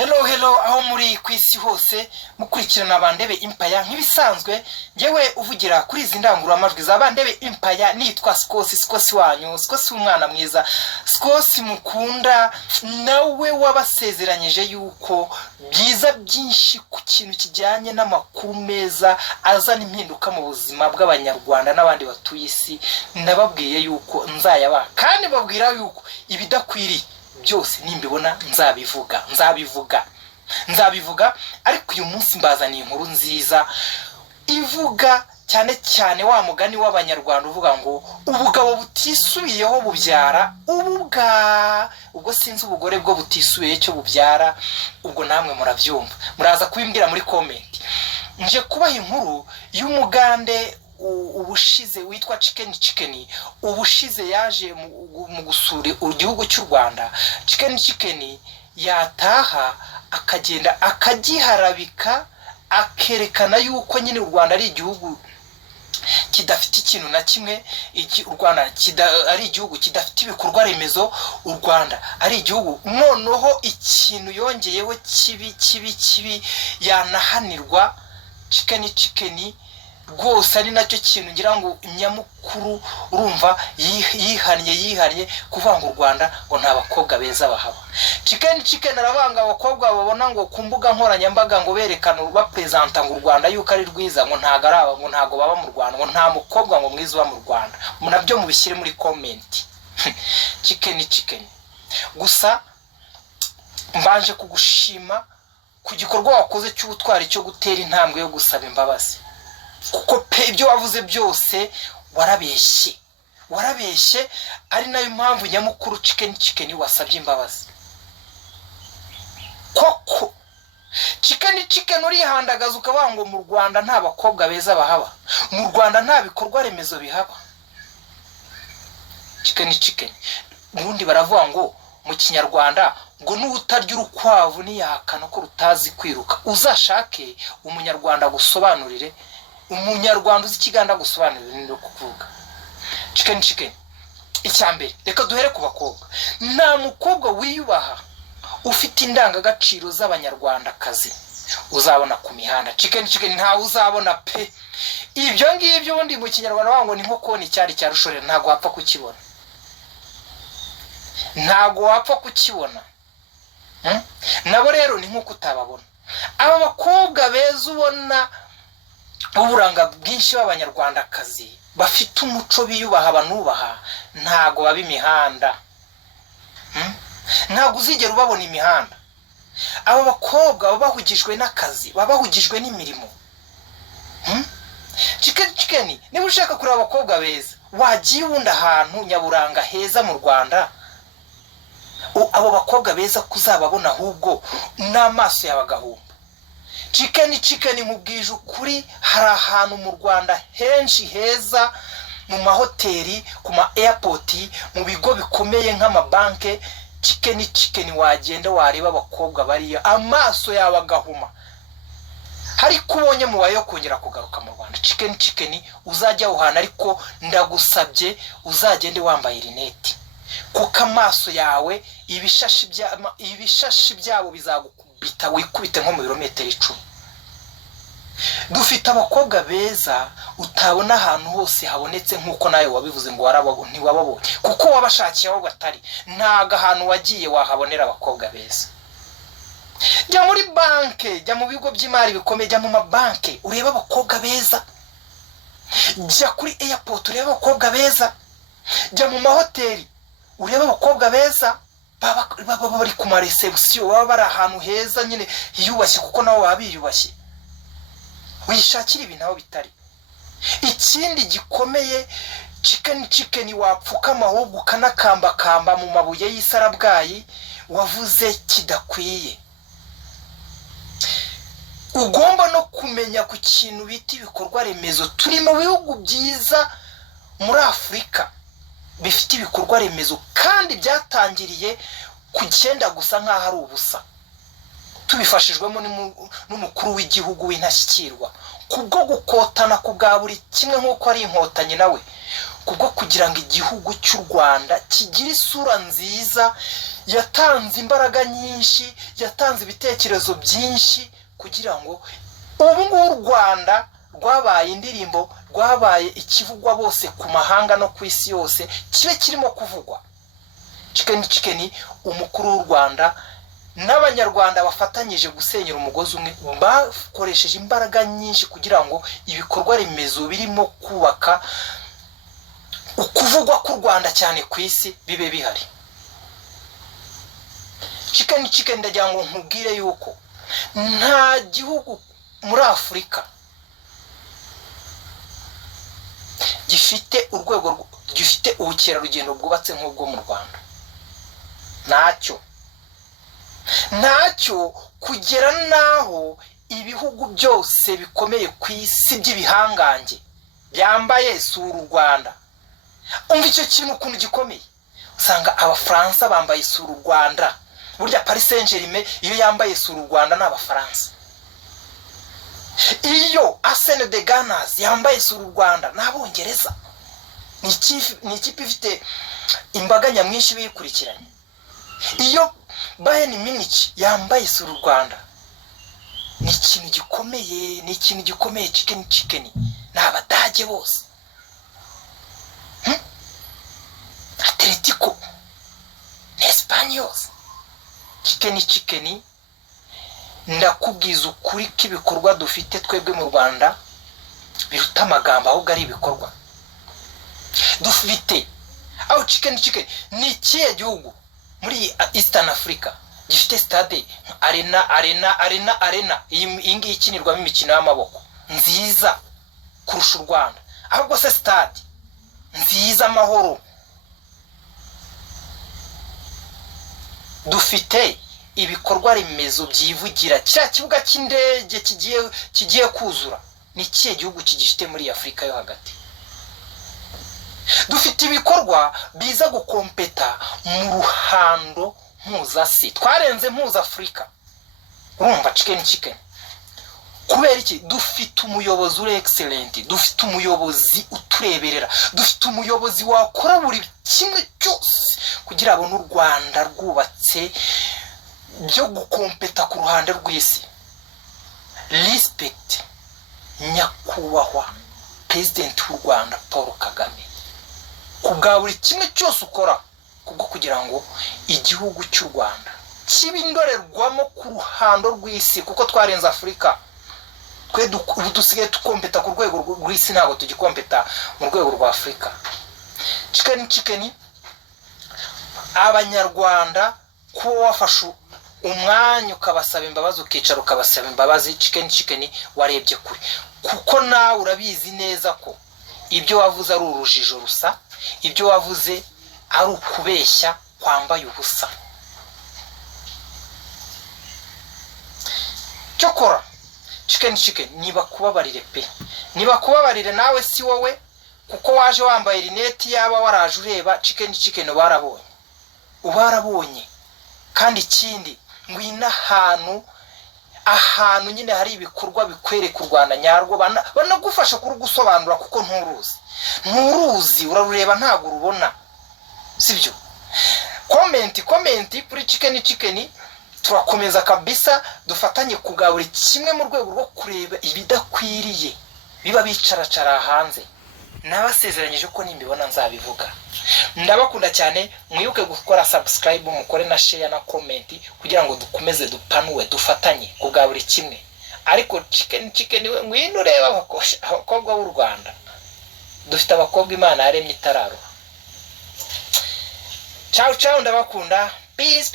Hello aho muri kwisi hose mukurikirana Bandebe Empire nk'ibisanzwe ngewe uvugira kuri izi ndangururamajwi za Bandebe Empire nitwa Skosi wanyu Skosi umwana mwiza Skosi mukunda nawe wabasezeranyije yuko byiza byinshi ku kintu kijyanye n'amakuru meza azana impinduka mu buzima bw'abanyarwanda n'abandi batuye isi nababwiye yuko nzayaba kandi babwira yuko ibidakwiriye byose nimbibona nzabivuga ariko uyu munsi mbazaniye inkuru nziza ivuga cyane wa mugani w'abanyarwanda uvuga ngo ubugabo butisubiyeho bubyara ubwo sinzi ubugore bwo butisubiye cyo bubyara ubwo namwe murabyumva muraza kubimbwira muri comment nje kubaha inkuru y'umugande ubushize witwa Chicken ubushize yaje mu gusura igihugu cy'u Rwanda Chicken yataha akagenda akagiharabika akerekana yuko nyine u Rwanda ari igihugu kidafite ikintu na kimwe u Rwanda ari igihugu kidafite ibikorwa remezo u Rwanda ari igihugu noneho ikintu yongeyeho kibi yanahanirwa Chicken rwose ari nacyo kintu ngira ngo nyamukuru urumva yihariye kuvuga ngo u Rwanda ngo nta bakobwa beza bahaba Chicken arabanga abakobwa babona ngo ku mbuga nkoranyambaga ngo berekana bapresenta ngo u Rwanda yuko ari rwiza ngo ntago baba mu Rwanda ngo nta mukobwa ngo mwiza uba mu Rwanda munabyo mubishyire muri comment Chicken gusa mbanje kugushima ku gikorwa wakoze cy'ubutwari cyo gutera intambwe yo gusaba imbabazi kuko ibyo wavuze byose warabeshye ari nayo mpamvu nyamukuru Chicken wasabye imbabazi koko Chicken urihandagaza ukavuga ngo mu Rwanda nta bakobwa beza bahaba mu Rwanda nta bikorwa remezo bihaba Chicken ubundi baravuga ngo mu kinyarwanda ngo n'utarya urukwavu niyahakana ko rutazi kwiruka uzashake umunyarwanda gusobanurire umunyarwanda uzi ikiganda gusobanurira no kuvuga Chicken icyambere reka duhere ku bakobwa nta mukobwa wiyubaha ufite indangagaciro z'abanyarwanda kazi uzabona ku mihanda Chicken ntawe uzabona pe ibyo ngibyo ubundi mu kinyarwanda wango ni nko kona icyari cya rushorera ntago wapfa kukibona nabo rero ni nko kutababona aba bakobwa beza ubona uburanga bwinshi b'abanyarwanda kazi bafite umuco biyubaha banubaha ntago baba imihanda ntago uzigera ubabona imihanda abo bakobwa bahugijwe n'akazi bahugijwe n'imirimo Chicken niba ushaka kureba abakobwa beza wagiye ubundi ahantu nyaburanga heza mu Rwanda abo bakobwa beza kuzababona ahubwo n'amaso y'abagahumba Chicken mubwije ukuri hari ahantu mu Rwanda henshi heza mu mahoteli ku ma airport mu bigo bikomeye nk'amabanke Chicken wagenda wareba abakobwa bariya amaso y'abagahuma hari kubonye mu bayo kongera kugaruka mu Rwanda Chicken uzajya uhana ariko ndagusabye uzagende wambaye rinete kuko amaso yawe ibishashi byabo bizagukubita wikubite nko mu birometero 10 dufite abakobwa beza utabona ahantu hose habonetse nkuko nawe wabivuze ngo ntiwababonye kuko wabashakiye aho batari ntaga ahantu wagiye wahabonera abakobwa beza jya muri banke jya mu bigo by'imari bikomeye jya mu mabanke ureba abakobwa beza jya kuri airport ureba abakobwa beza jya mu mahoteli ureba abakobwa beza baba bari ku ma reception baba bari ahantu heza nyine hiyubashye kuko nabo babiyubashye wishakira ibintu aho bitari ikindi gikomeye Chicken wapfukama ahubwo ukanakamba mu mabuye y'isarabwayi wavuze kidakwiye ugomba no kumenya ku kintu bita ibikorwa remezo turi mu bihugu byiza muri Afurika bifite ibikorwa remezo kandi byatangiriye kugenda gusa nkaho ari ubusa tubifashijwemo n'umukuru w'igihugu w'intashyikirwa kubwo gukotana kubwa buri kimwe nkuko ari inkotanyi nawe kubwo kugira ngo igihugu cy'u Rwanda kigire isura nziza. Yatanze imbaraga nyinshi, yatanze ibitekerezo byinshi kugira ngo ubu ngubu u Rwanda rwabaye indirimbo, rwabaye ikivugwa bose ku mahanga no ku isi yose, kibe kirimo kuvugwa. Chicken umukuru w'u Rwanda n'abanyarwanda bafatanyije gusenyera umugozi umwe, bakoresheje imbaraga nyinshi kugira ngo ibikorwa remezo birimo kubaka ukuvugwa ku Rwanda cyane ku isi bibe bihari. Chicken ndagira ngo nkubwire yuko nta gihugu muri Afurika gifite urwego gifite ubukerarugendo bwubatse nk'ubwo mu Rwanda. Ntacyo kugera naho ibihugu byose bikomeye ku isi by'ibihangange byambaye isura u Rwanda. Umva icyo kintu ukuntu gikomeye. Usanga Abafaransa bambaye isura u Rwanda. Burya Paris Saint-Germain iyo yambaye isura u Rwanda n'Abafaransa. Iyo Arsenal de Gunners yambaye isura u Rwanda n'Abongereza. Ni ikipe ifite imbaga nyamwinshi bikurikiranye. Iyo Bayern Munich yambaye isura u Rwanda, ni ikintu gikomeye. Chicken n'Abadage bose. Atletico Espanyol. Chicken ndakubwiza ukuri k'ibikorwa dufite twebwe mu Rwanda biruta amagambo, ahubwo ari ibikorwa dufite. Aho Chicken ni ikihe gihugu muri Eastern Africa gifite stade arena iyi ngiyi ikinirwamo imikino y'amaboko nziza kurusha u Rwanda? Ahubwo se stade nziza amahoro. Dufite ibikorwa remezo byivugira. Cya kibuga cy'indege kigiye kuzura, ni ikihe gihugu kigifite muri Afurika yo hagati? Dufite ibikorwa biza gukompeta mu ruhando mpuzasi, twarenze mpuzafurika. Urumva Chicken kubera iki? Dufite umuyobozi uri excellent, dufite umuyobozi utureberera, dufite umuyobozi wakora buri kimwe cyose kugira abone u Rwanda rwubatse byo gukompeta ku ruhande rw'isi. Respect nyakubahwa President w'u Rwanda Paul Kagame, kubwa buri kimwe cyose ukora kubwo kugira ngo igihugu cy'u Rwanda kibe indorerwamo ku ruhando rw'isi, kuko twarenze Afurika. Twe dusigaye tukompeta ku rwego rw'isi, ntabwo tugikompeta mu rwego rwa Afurika. Chicken Abanyarwanda kuba wafashe umwanya ukabasaba imbabazi, ukicara ukabasaba imbabazi, Chicken warebye kure, kuko nawe urabizi neza ko ibyo wavuze ari urujijo rusa, ibyo wavuze ari ukubeshya kwambaye ubusa. Cyokora Chicken niba kubabarire pe, niba kubabarire nawe si wowe, kuko waje wambaye rineti, yaba waraje ureba Chicken ubarabonye. Kandi ikindi ngwina ahantu nyine hari ibikorwa bikwereka u Rwanda nyarwo, banagufasha kurugusobanura kuko nturuzi urarureba ntago urubona, sibyo? Comment kuri Chicken turakomeza kabisa, dufatanye kugabura kimwe mu rwego rwo kureba ibidakwiriye biba bicaracara hanze. Nabasezeranyije ko nimbibona nzabivuga. Ndabakunda cyane, mwibuke gukora subscribe, mukore na share na comment kugira ngo dukomeze dupanuwe, dufatanye kugabura kimwe. Ariko Chicken we ngwino ureba abakobwa b'u Rwanda. Dufite abakobwa Imana yaremye itararo. Ciao ndabakunda. Peace.